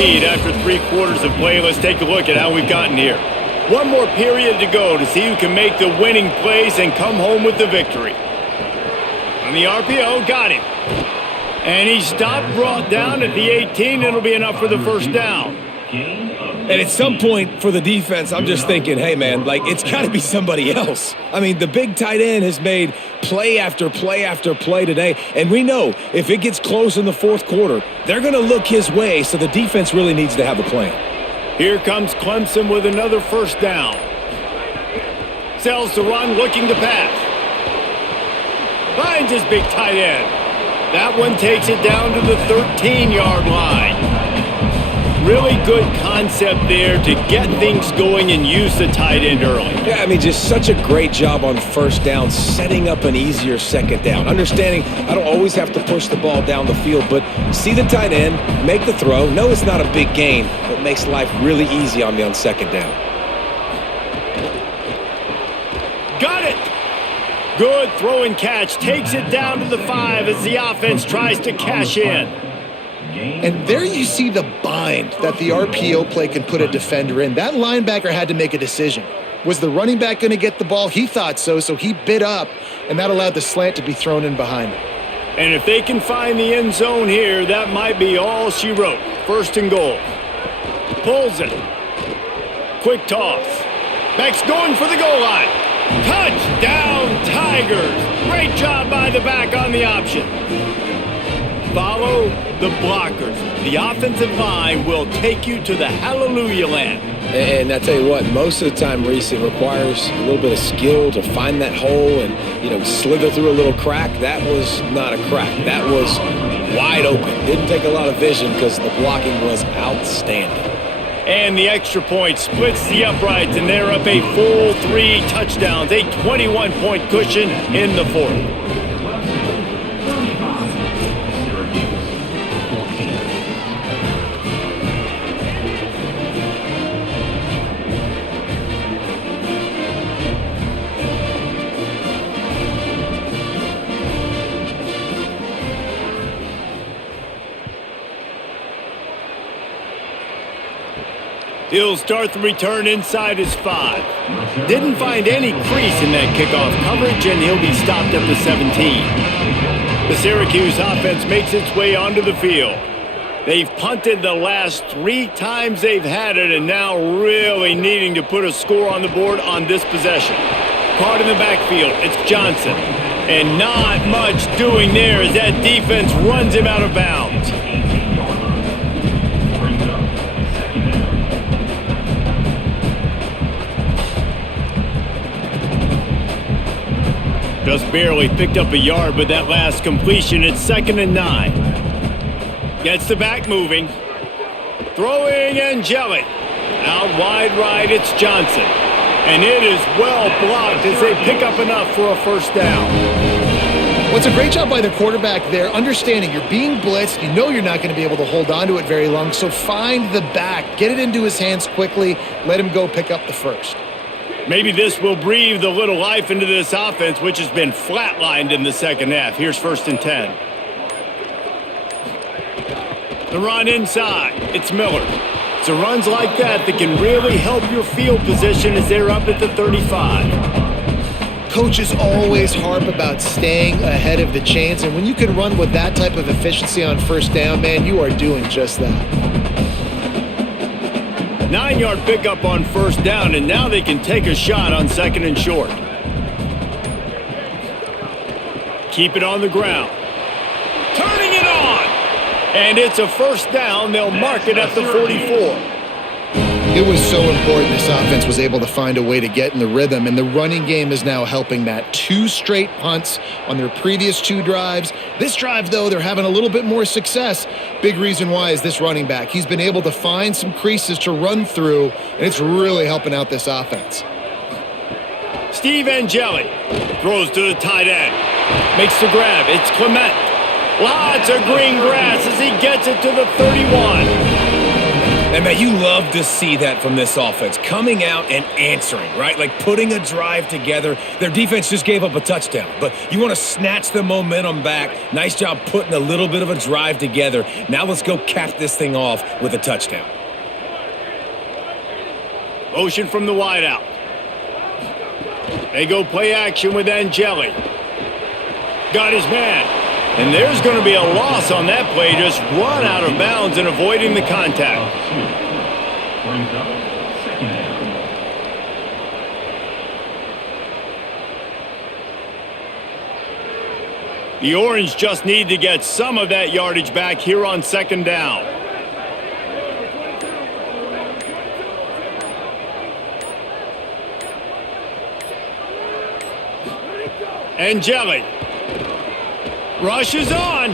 lead after 3 quarters of play. Let's take a look at how we've gotten here. One more period to go to see who can make the winning plays and come home with the victory. On the RPO, got him. And he stopped, brought down at the 18. It'll be enough for the first down. And at some point for the defense, I'm just thinking, hey, man, like, it's got to be somebody else. I mean, the big tight end has made play after play after play today. And we know if it gets close in the fourth quarter, they're going to look his way, so the defense really needs to have a plan. Here comes Clemson with another first down. Sells to run, looking to pass. Finds his big tight end. That one takes it down to the 13-yard line. Really good concept there to get things going and use the tight end early. Yeah, I mean, just such a great job on first down, setting up an easier second down. Understanding I don't always have to push the ball down the field, but see the tight end, make the throw. No, it's not a big gain, but makes life really easy on me on second down. Got it! Good throw and catch. Takes it down to the 5 as the offense tries to cash in. And there you see the bind that the RPO play can put a defender in. That linebacker had to make a decision. Was the running back going to get the ball? He thought so he bit up, and that allowed the slant to be thrown in behind him. And if they can find the end zone here, that might be all she wrote. First and goal. Pulls it. Quick toss. Back's going for the goal line. Touchdown, Tigers. Great job by the back on the option. Follow the blockers. The offensive line will take you to the hallelujah land. And I tell you what, most of the time, Reese, it requires a little bit of skill to find that hole and, slither through a little crack. That was not a crack. That was wide open. Didn't take a lot of vision because the blocking was outstanding. And the extra point splits the uprights, and they're up a full 3 touchdowns, a 21-point cushion in the fourth. He'll start the return inside his 5. Didn't find any crease in that kickoff coverage, and he'll be stopped up to 17. The Syracuse offense makes its way onto the field. They've punted the last 3 times they've had it, and now really needing to put a score on the board on this possession. Caught in the backfield, it's Johnson. And not much doing there as that defense runs him out of bounds. Just barely picked up a yard with that last completion. It's 2nd and 9. Gets the back moving. Throwing and jelly. Out wide right, it's Johnson. And it is well blocked as they pick up enough for a first down. Well, it's a great job by the quarterback there, understanding you're being blitzed. You know you're not going to be able to hold on to it very long, so find the back. Get it into his hands quickly. Let him go pick up the first. Maybe this will breathe a little life into this offense, which has been flatlined in the second half. Here's 1st and 10. The run inside. It's Miller. So runs like that can really help your field position as they're up at the 35. Coaches always harp about staying ahead of the chains, and when you can run with that type of efficiency on first down, man, you are doing just that. 9-yard pickup on first down, and now they can take a shot on 2nd and short. Keep it on the ground. Turning it on! And it's a first down. They'll mark it at the 44. It was so important this offense was able to find a way to get in the rhythm, and the running game is now helping that. 2 straight punts on their previous 2 drives. This drive, though, they're having a little bit more success. Big reason why is this running back. He's been able to find some creases to run through, and it's really helping out this offense. Steve Angeli throws to the tight end. Makes the grab. It's Clement. Lots of green grass as he gets it to the 31. And, man, you love to see that from this offense, coming out and answering, right? Like putting a drive together. Their defense just gave up a touchdown, but you want to snatch the momentum back. Nice job putting a little bit of a drive together. Now let's go cap this thing off with a touchdown. Motion from the wideout. They go play action with Angeli. Got his man. And there's going to be a loss on that play. Just run out of bounds and avoiding the contact. The Orange just need to get some of that yardage back here on second down. Angeli. Rushes on.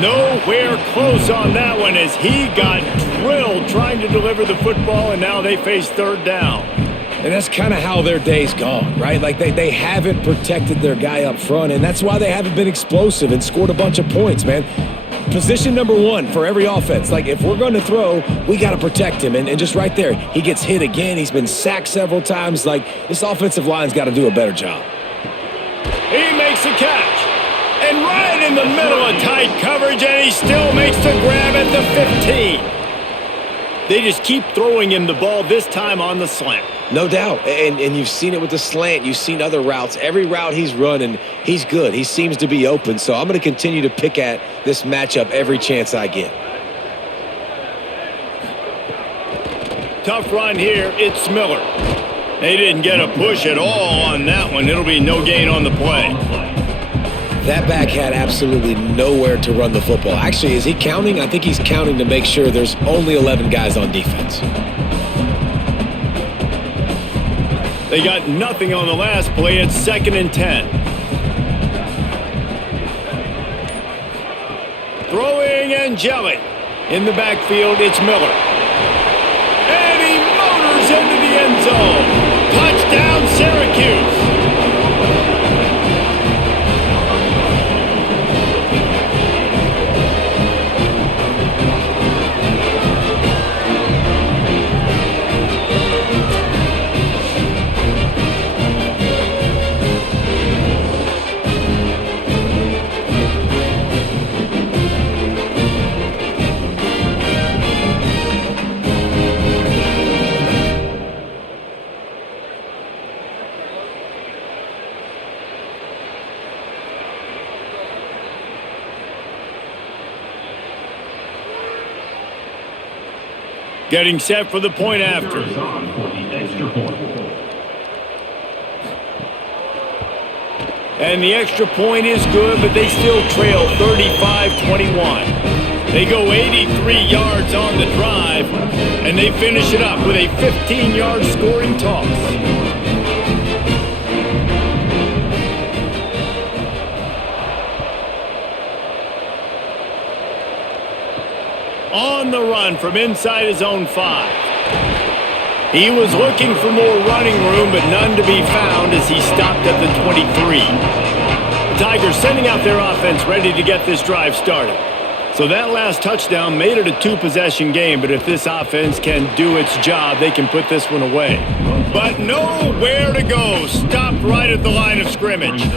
Nowhere close on that one as he got drilled trying to deliver the football, and now they face third down. And that's kind of how their day's gone, right? Like they haven't protected their guy up front, and that's why they haven't been explosive and scored a bunch of points, man. Position number one for every offense. Like, if we're going to throw, we got to protect him. And just right there, he gets hit again. He's been sacked several times. Like, this offensive line's got to do a better job. He makes a catch. And right in the middle of tight coverage, and he still makes the grab at the 15. They just keep throwing him the ball, this time on the slant. No doubt, and you've seen it with the slant. You've seen other routes. Every route he's running, he's good. He seems to be open, so I'm going to continue to pick at this matchup every chance I get. Tough run here, it's Miller. They didn't get a push at all on that one. It'll be no gain on the play. That back had absolutely nowhere to run the football. Actually, is he counting? I think he's counting to make sure there's only 11 guys on defense. They got nothing on the last play. It's 2nd and 10. Throwing Angeli. In the backfield, it's Miller. And he motors into the end zone. Touchdown, Syracuse. Getting set for the point after. And the extra point is good, but they still trail 35-21. They go 83 yards on the drive, and they finish it up with a 15-yard scoring toss. On the run from inside his own 5. He was looking for more running room, but none to be found as he stopped at the 23. The Tigers sending out their offense ready to get this drive started. So that last touchdown made it a 2-possession game, but if this offense can do its job, they can put this one away. But nowhere to go. Stopped right at the line of scrimmage.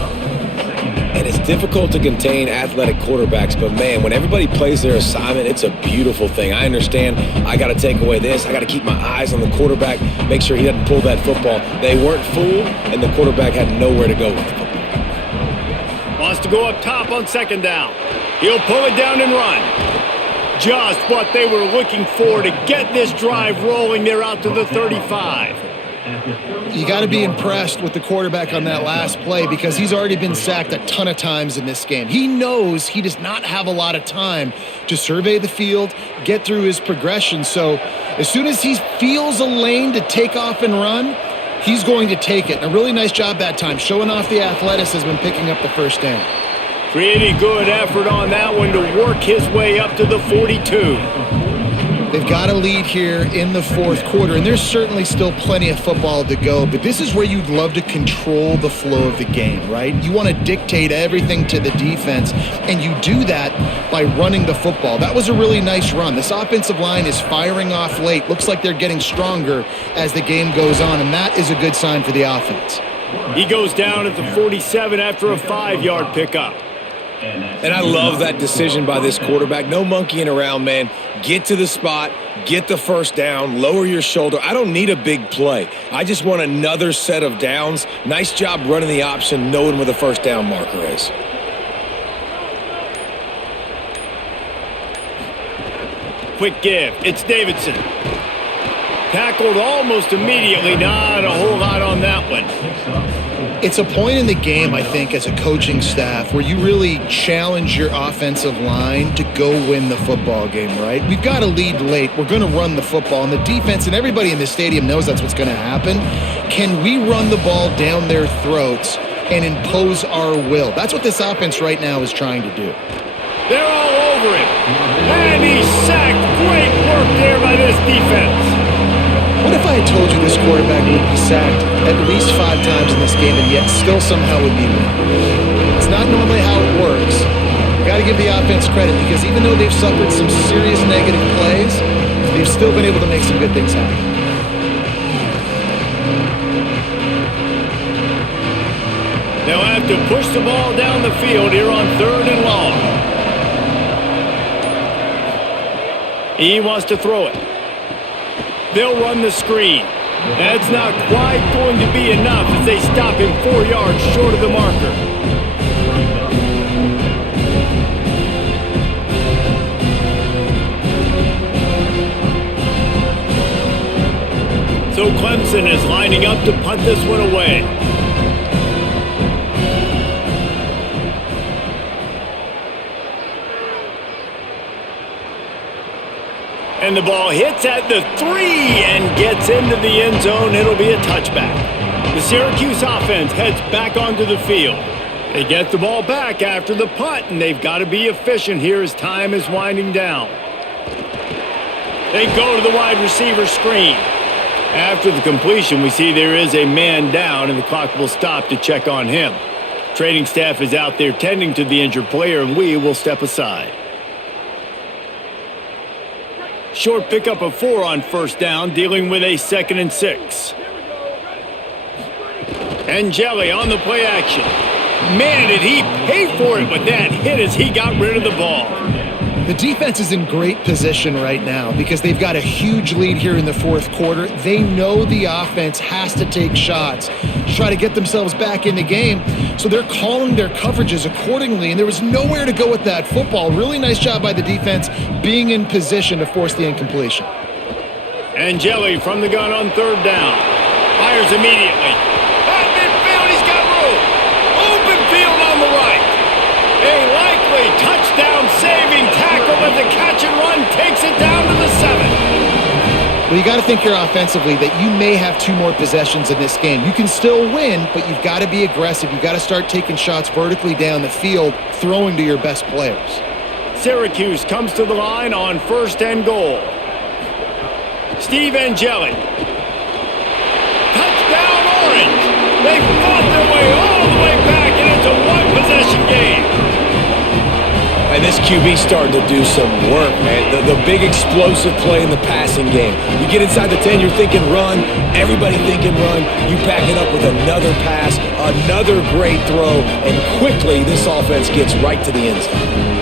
And it's difficult to contain athletic quarterbacks, but, man, when everybody plays their assignment, it's a beautiful thing. I understand I got to take away this. I got to keep my eyes on the quarterback, make sure he doesn't pull that football. They weren't fooled, and the quarterback had nowhere to go with the football. Wants to go up top on 2nd down. He'll pull it down and run. Just what they were looking for to get this drive rolling. They're out to the 35. You got to be impressed with the quarterback on that last play because he's already been sacked a ton of times in this game. He knows he does not have a lot of time to survey the field, get through his progression. So as soon as he feels a lane to take off and run, he's going to take it. And a really nice job that time, showing off the athleticism and picking up the first down. Pretty good effort on that one to work his way up to the 42. They've got a lead here in the fourth quarter, and there's certainly still plenty of football to go, but this is where you'd love to control the flow of the game, right? You want to dictate everything to the defense, and you do that by running the football. That was a really nice run. This offensive line is firing off late. Looks like they're getting stronger as the game goes on, and that is a good sign for the offense. He goes down at the 47 after a 5-yard pickup. And I love that decision by this quarterback. No monkeying around, man. Get to the spot, get the first down, lower your shoulder. I don't need a big play. I just want another set of downs. Nice job running the option, knowing where the first down marker is. Quick give. It's Davidson. Tackled almost immediately. Not a whole lot on that one. It's a point in the game, I think, as a coaching staff where you really challenge your offensive line to go win the football game, right? We've got a lead late. We're going to run the football. And the defense and everybody in the stadium knows that's what's going to happen. Can we run the ball down their throats and impose our will? That's what this offense right now is trying to do. They're all over him. And he's sacked. Great work there by this defense. What if I had told you this quarterback would be sacked at least 5 times in this game and yet still somehow would be winning? It's not normally how it works. You got to give the offense credit because even though they've suffered some serious negative plays, they've still been able to make some good things happen. They'll have to push the ball down the field here on 3rd and long. He wants to throw it. They'll run the screen. That's not quite going to be enough as they stop him 4 yards short of the marker. So Clemson is lining up to punt this one away. And the ball hits at the 3 and gets into the end zone. It'll be a touchback. The Syracuse offense heads back onto the field. They get the ball back after the punt, and they've got to be efficient here as time is winding down. They go to the wide receiver screen. After the completion, we see there is a man down, and the clock will stop to check on him. Training staff is out there tending to the injured player, and we will step aside. Short pickup of 4 on first down, dealing with a 2nd and 6. And Jelly on the play action. Man, did he pay for it with that hit as he got rid of the ball. The defense is in great position right now because they've got a huge lead here in the fourth quarter. They know the offense has to take shots to try to get themselves back in the game. So they're calling their coverages accordingly, and there was nowhere to go with that football. Really nice job by the defense being in position to force the incompletion. And Jelly from the gun on 3rd down. Fires immediately. At midfield, he's got room. Open field on the right. A likely touchdown-saving tackle, but the catch and run takes it down to the 7. Well, you got to think here offensively that you may have 2 more possessions in this game. You can still win, but you've got to be aggressive. You've got to start taking shots vertically down the field, throwing to your best players. Syracuse comes to the line on 1st and goal. Steve Angeli. Touchdown Orange. They fought their way all the way back, and it's a 1-possession game. And this QB's starting to do some work, man. The big explosive play in the passing game. You get inside the 10, you're thinking run. Everybody thinking run. You back it up with another pass, another great throw, and quickly this offense gets right to the end zone.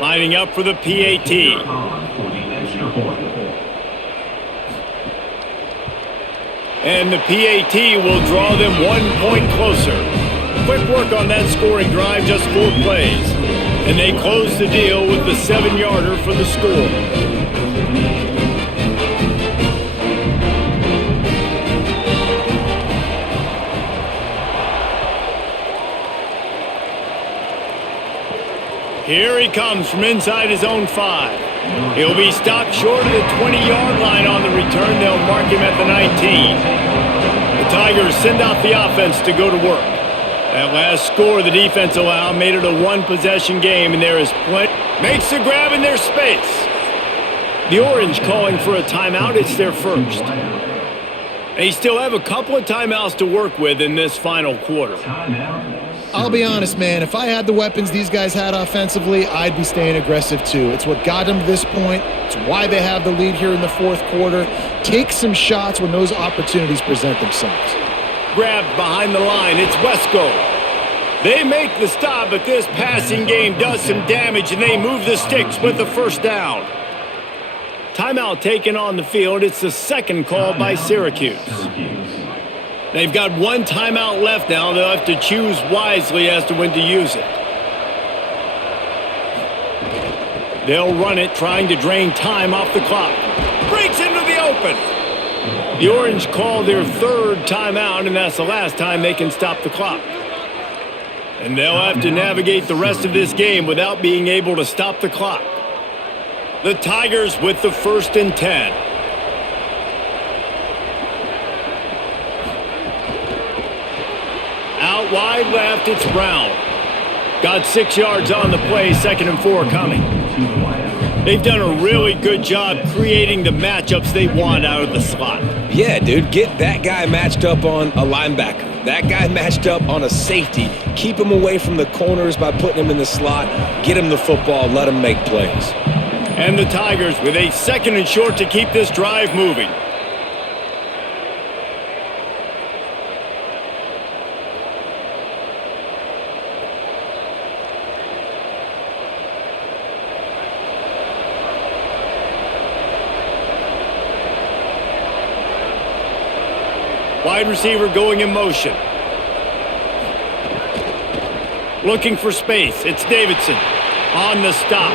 Lining up for the PAT. And the PAT will draw them 1 point closer. Quick work on that scoring drive, just 4 plays. And they close the deal with the 7-yarder for the score. Here he comes from inside his own 5. He'll be stopped short of the 20-yard line on the return. They'll mark him at the 19. The Tigers send out the offense to go to work. That last score the defense allowed made it a one-possession game, and there is plenty. Makes the grab in their space. The Orange calling for a timeout. It's their first. They still have a couple of timeouts to work with in this final quarter. I'll be honest, man. If I had the weapons these guys had offensively, I'd be staying aggressive too. It's what got them to this point. It's why they have the lead here in the fourth quarter. Take some shots when those opportunities present themselves. Grabbed behind the line. It's Wesco. They make the stop, but this passing game does some damage, and they move the sticks with the first down. Timeout taken on the field. It's the second call by Syracuse. They've got one timeout left now. They'll have to choose wisely as to when to use it. They'll run it, trying to drain time off the clock. Breaks into the open. The Orange call their third timeout, and that's the last time they can stop the clock. And they'll have to navigate the rest of this game without being able to stop the clock. The Tigers with the 1st and 10. Out wide left, it's Brown. Got 6 yards on the play, 2nd and 4 coming. They've done a really good job creating the matchups they want out of the slot. Yeah, dude, get that guy matched up on a linebacker. That guy matched up on a safety. Keep him away from the corners by putting him in the slot. Get him the football, let him make plays. And the Tigers with a 2nd and short to keep this drive moving. Wide receiver going in motion. Looking for space. It's Davidson on the stop.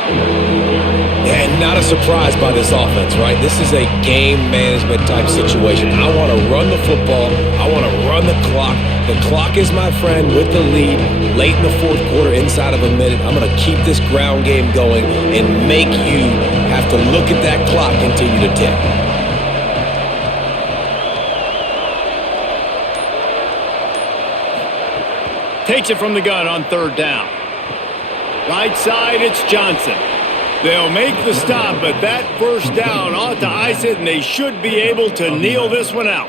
And not a surprise by this offense, right? This is a game management type situation. I want to run the football. I want to run the clock. The clock is my friend with the lead. Late in the fourth quarter, inside of a minute, I'm going to keep this ground game going and make you have to look at that clock continue to tick. Takes it from the gun on 3rd down. Right side, it's Johnson. They'll make the stop, but that first down ought to ice it, and they should be able to kneel this one out.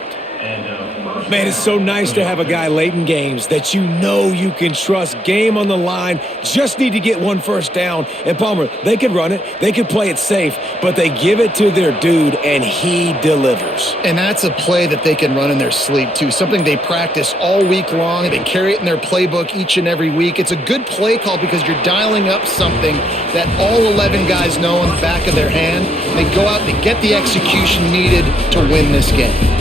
Man, it's so nice to have a guy late in games that you know you can trust. Game on the line, just need to get one first down. And Palmer, they could run it, they could play it safe, but they give it to their dude, and he delivers. And that's a play that they can run in their sleep, too. Something they practice all week long. They carry it in their playbook each and every week. It's a good play call because you're dialing up something that all 11 guys know on the back of their hand. They go out and they get the execution needed to win this game.